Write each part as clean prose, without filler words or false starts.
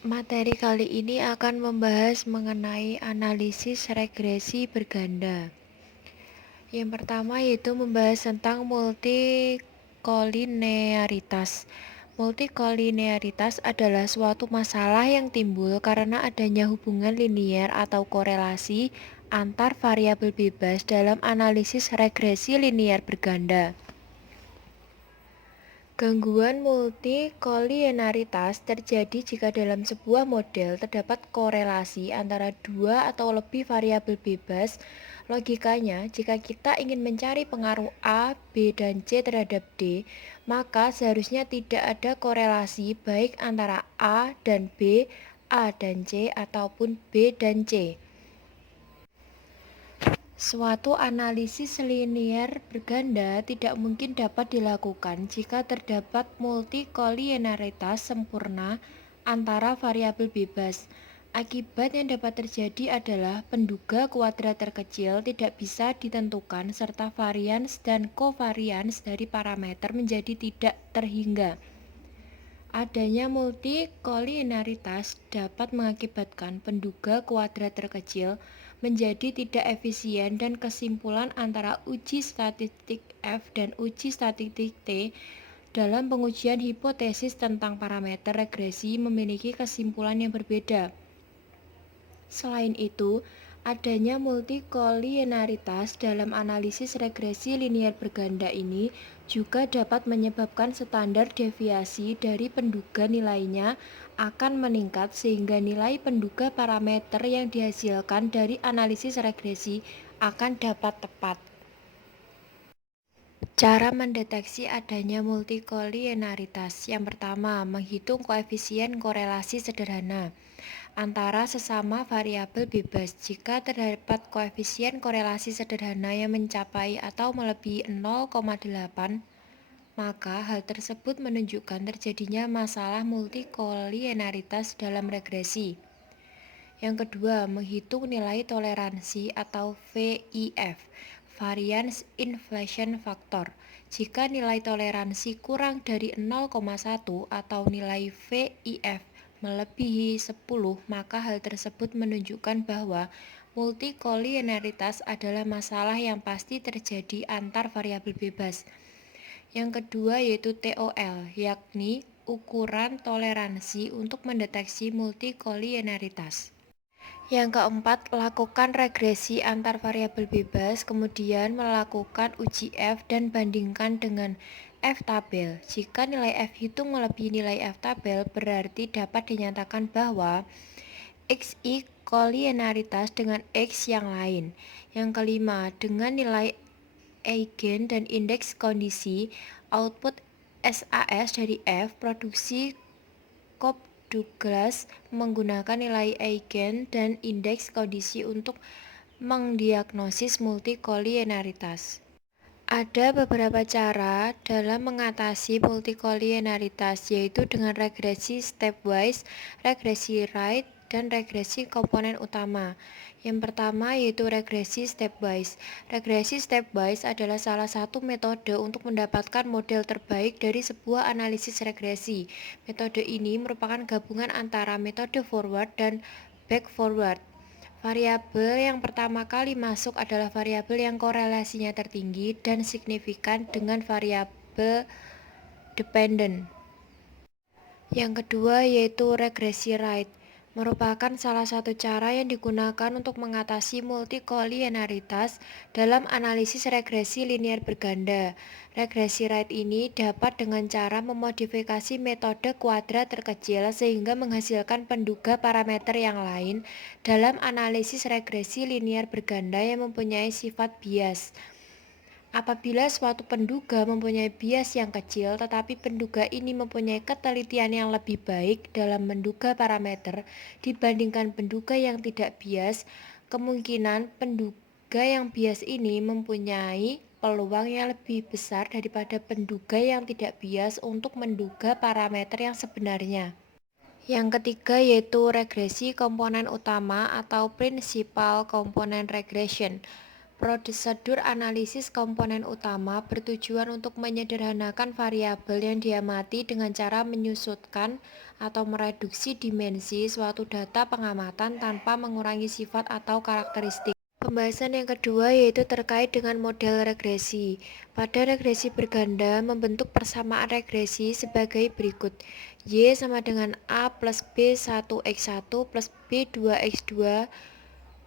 Materi kali ini akan membahas mengenai analisis regresi berganda. Yang pertama yaitu membahas tentang multikolinearitas. Multikolinearitas adalah suatu masalah yang timbul karena adanya hubungan linier atau korelasi antar variabel bebas dalam analisis regresi linier berganda. Gangguan multikolinearitas terjadi jika dalam sebuah model terdapat korelasi antara dua atau lebih variabel bebas. Logikanya, jika kita ingin mencari pengaruh A, B, dan C terhadap D, maka seharusnya tidak ada korelasi baik antara A dan B, A dan C, ataupun B dan C. Suatu analisis linier berganda tidak mungkin dapat dilakukan jika terdapat multikolinearitas sempurna antara variabel bebas. Akibat yang dapat terjadi adalah penduga kuadrat terkecil tidak bisa ditentukan serta varians dan covarians dari parameter menjadi tidak terhingga. Adanya multikolinearitas dapat mengakibatkan penduga kuadrat terkecil menjadi tidak efisien dan kesimpulan antara uji statistik F dan uji statistik T dalam pengujian hipotesis tentang parameter regresi memiliki kesimpulan yang berbeda. Selain itu, adanya multikolinearitas dalam analisis regresi linier berganda ini juga dapat menyebabkan standar deviasi dari penduga nilainya akan meningkat sehingga nilai penduga parameter yang dihasilkan dari analisis regresi akan dapat tepat. Cara mendeteksi adanya multikolinearitas. Yang pertama, menghitung koefisien korelasi sederhana antara sesama variabel bebas. Jika terdapat koefisien korelasi sederhana yang mencapai atau melebihi 0,8, maka hal tersebut menunjukkan terjadinya masalah multikolinearitas dalam regresi. Yang kedua, menghitung nilai toleransi atau VIF, Variance Inflation Factor. Jika nilai toleransi kurang dari 0,1 atau nilai VIF melebihi 10, maka hal tersebut menunjukkan bahwa multikolinearitas adalah masalah yang pasti terjadi antar variabel bebas. Yang kedua yaitu TOL, yakni ukuran toleransi untuk mendeteksi multikolinearitas. Yang keempat, lakukan regresi antar variabel bebas, kemudian melakukan uji F dan bandingkan dengan F tabel. Jika nilai F hitung melebihi nilai F tabel, berarti dapat dinyatakan bahwa XI kolinearitas dengan X yang lain. Yang kelima, dengan nilai eigen dan indeks kondisi, output SAS dari F, produksi Cobb-Douglas menggunakan nilai eigen dan indeks kondisi untuk mendiagnosis multikolinearitas. Ada beberapa cara dalam mengatasi multikolinearitas, yaitu dengan regresi stepwise, regresi right, dan regresi komponen utama. Yang pertama yaitu regresi stepwise. Regresi stepwise adalah salah satu metode untuk mendapatkan model terbaik dari sebuah analisis regresi. Metode ini merupakan gabungan antara metode forward dan back forward. Variabel yang pertama kali masuk adalah variabel yang korelasinya tertinggi dan signifikan dengan variabel dependent. Yang kedua yaitu regresi right, merupakan salah satu cara yang digunakan untuk mengatasi multikolinearitas dalam analisis regresi linier berganda. Regresi right ini dapat dengan cara memodifikasi metode kuadrat terkecil sehingga menghasilkan penduga parameter yang lain dalam analisis regresi linier berganda yang mempunyai sifat bias. Apabila suatu penduga mempunyai bias yang kecil, tetapi penduga ini mempunyai ketelitian yang lebih baik dalam menduga parameter dibandingkan penduga yang tidak bias, kemungkinan penduga yang bias ini mempunyai peluang yang lebih besar daripada penduga yang tidak bias untuk menduga parameter yang sebenarnya. Yang ketiga yaitu regresi komponen utama atau principal component regression. Prosedur analisis komponen utama bertujuan untuk menyederhanakan variabel yang diamati dengan cara menyusutkan atau mereduksi dimensi suatu data pengamatan tanpa mengurangi sifat atau karakteristik. Pembahasan yang kedua yaitu terkait dengan model regresi. Pada regresi berganda, membentuk persamaan regresi sebagai berikut. Y sama dengan A plus B1X1 plus B2X2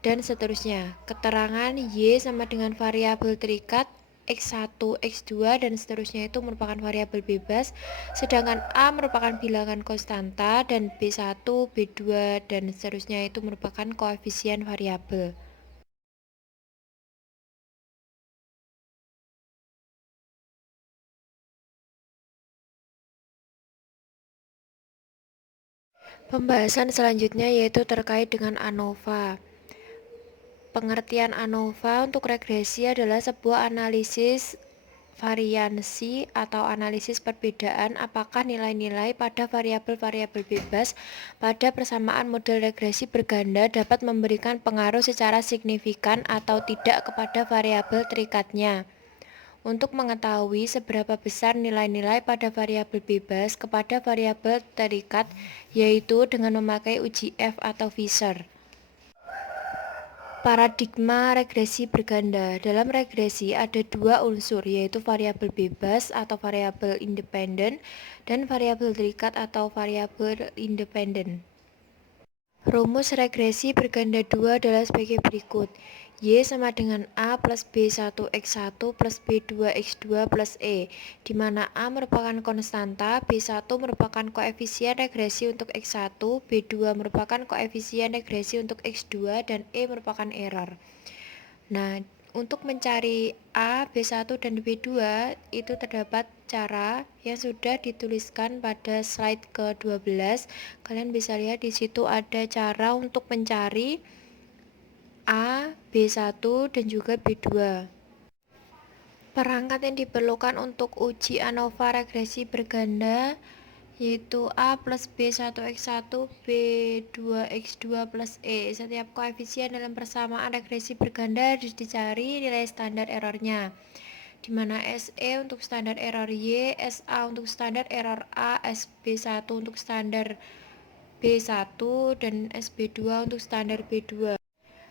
dan seterusnya. Keterangan Y sama dengan variabel terikat X1, X2, dan seterusnya itu merupakan variabel bebas, sedangkan A merupakan bilangan konstanta dan B1, B2, dan seterusnya itu merupakan koefisien variabel. Pembahasan selanjutnya yaitu terkait dengan ANOVA. Pengertian ANOVA untuk regresi adalah sebuah analisis variansi atau analisis perbedaan apakah nilai-nilai pada variabel-variabel bebas pada persamaan model regresi berganda dapat memberikan pengaruh secara signifikan atau tidak kepada variabel terikatnya. Untuk mengetahui seberapa besar nilai-nilai pada variabel bebas kepada variabel terikat, yaitu dengan memakai uji F atau Fisher. Paradigma regresi berganda. Dalam regresi ada dua unsur, yaitu variabel bebas atau variabel independen dan variabel terikat atau variabel independen. Rumus regresi berganda 2 adalah sebagai berikut. Y sama dengan A plus B1X1 plus B2X2 plus E, di mana A merupakan konstanta, B1 merupakan koefisien regresi untuk X1, B2 merupakan koefisien regresi untuk X2, dan E merupakan error. Nah, untuk mencari A, B1, dan B2 itu terdapat cara yang sudah dituliskan pada slide ke-12. Kalian bisa lihat di situ ada cara untuk mencari A, B1, dan juga B2. Perangkat yang diperlukan untuk uji ANOVA regresi berganda yaitu A plus B1X1 B2X2 plus E. Setiap koefisien dalam persamaan regresi berganda harus dicari nilai standar errornya, di mana SE untuk standar error Y, SA untuk standar error A, SB1 untuk standar B1, dan SB2 untuk standar B2.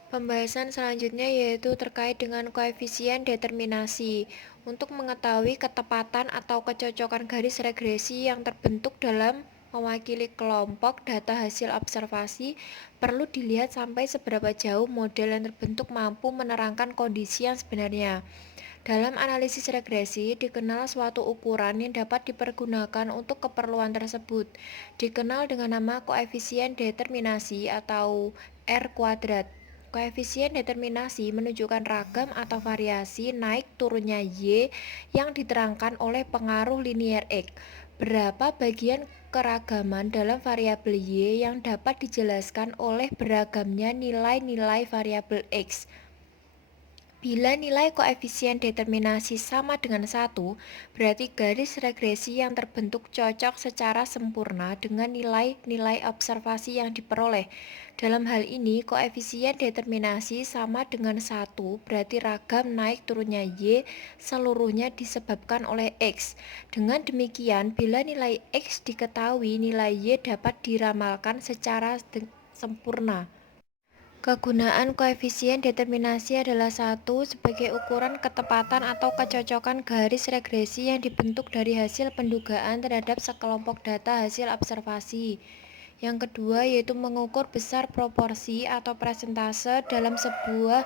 Pembahasan selanjutnya yaitu terkait dengan koefisien determinasi. Untuk mengetahui ketepatan atau kecocokan garis regresi yang terbentuk dalam mewakili kelompok data hasil observasi, perlu dilihat sampai seberapa jauh model yang terbentuk mampu menerangkan kondisi yang sebenarnya. Dalam analisis regresi, dikenal suatu ukuran yang dapat dipergunakan untuk keperluan tersebut, dikenal dengan nama koefisien determinasi atau R kuadrat. Koefisien determinasi menunjukkan ragam atau variasi naik turunnya Y yang diterangkan oleh pengaruh linier X. Berapa bagian keragaman dalam variabel Y yang dapat dijelaskan oleh beragamnya nilai-nilai variabel X. Bila nilai koefisien determinasi sama dengan 1, berarti garis regresi yang terbentuk cocok secara sempurna dengan nilai-nilai observasi yang diperoleh. Dalam hal ini, koefisien determinasi sama dengan 1, berarti ragam naik turunnya Y seluruhnya disebabkan oleh X. Dengan demikian, bila nilai X diketahui, nilai Y dapat diramalkan secara sempurna. Kegunaan koefisien determinasi adalah satu, sebagai ukuran ketepatan atau kecocokan garis regresi yang dibentuk dari hasil pendugaan terhadap sekelompok data hasil observasi. Yang kedua yaitu mengukur besar proporsi atau persentase dalam sebuah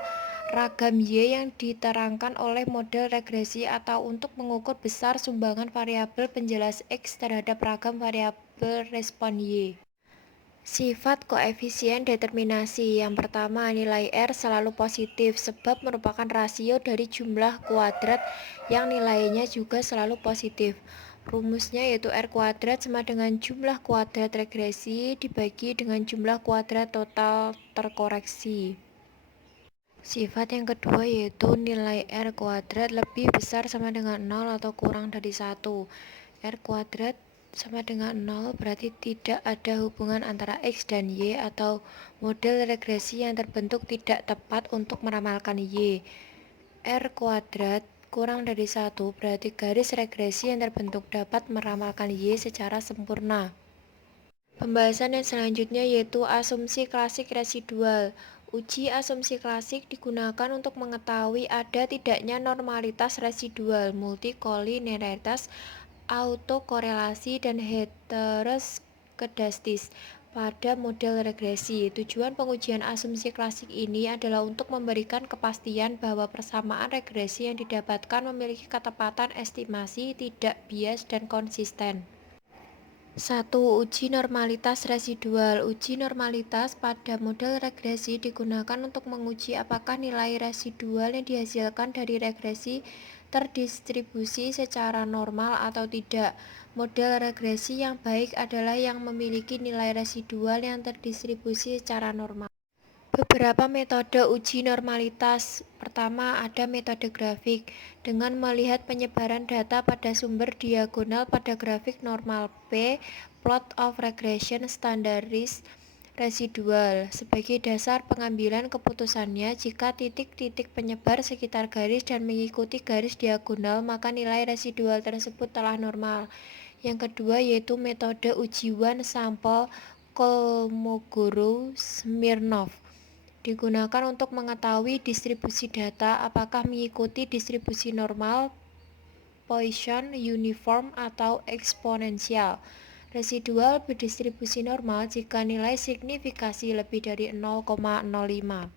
ragam Y yang diterangkan oleh model regresi atau untuk mengukur besar sumbangan variabel penjelas X terhadap ragam variabel respon Y. Sifat koefisien determinasi yang pertama, nilai R selalu positif sebab merupakan rasio dari jumlah kuadrat yang nilainya juga selalu positif. Rumusnya yaitu R kuadrat sama dengan jumlah kuadrat regresi dibagi dengan jumlah kuadrat total terkoreksi. Sifat yang kedua yaitu nilai R kuadrat lebih besar sama dengan 0 atau kurang dari 1. R kuadrat sama dengan 0 berarti tidak ada hubungan antara X dan Y atau model regresi yang terbentuk tidak tepat untuk meramalkan Y. R kuadrat kurang dari 1 berarti garis regresi yang terbentuk dapat meramalkan Y secara sempurna. Pembahasan yang selanjutnya yaitu asumsi klasik residual. Uji asumsi klasik digunakan untuk mengetahui ada tidaknya normalitas residual, multikolinearitas, autokorelasi, dan heteroskedastis pada model regresi. Tujuan pengujian asumsi klasik ini adalah untuk memberikan kepastian bahwa persamaan regresi yang didapatkan memiliki ketepatan estimasi, tidak bias, dan konsisten. 1. Uji normalitas residual. Uji normalitas pada model regresi digunakan untuk menguji apakah nilai residual yang dihasilkan dari regresi terdistribusi secara normal atau tidak. Model regresi yang baik adalah yang memiliki nilai residual yang terdistribusi secara normal. Beberapa metode uji normalitas. Pertama, ada metode grafik. Dengan melihat penyebaran data pada sumber diagonal pada grafik normal P, plot of regression standardized residual. Sebagai dasar pengambilan keputusannya, jika titik-titik penyebar sekitar garis dan mengikuti garis diagonal, maka nilai residual tersebut telah normal. Yang kedua yaitu metode uji one sample Kolmogorov-Smirnov. Digunakan untuk mengetahui distribusi data apakah mengikuti distribusi normal, Poisson, uniform, atau eksponensial. Residual berdistribusi normal jika nilai signifikasi lebih dari 0,05.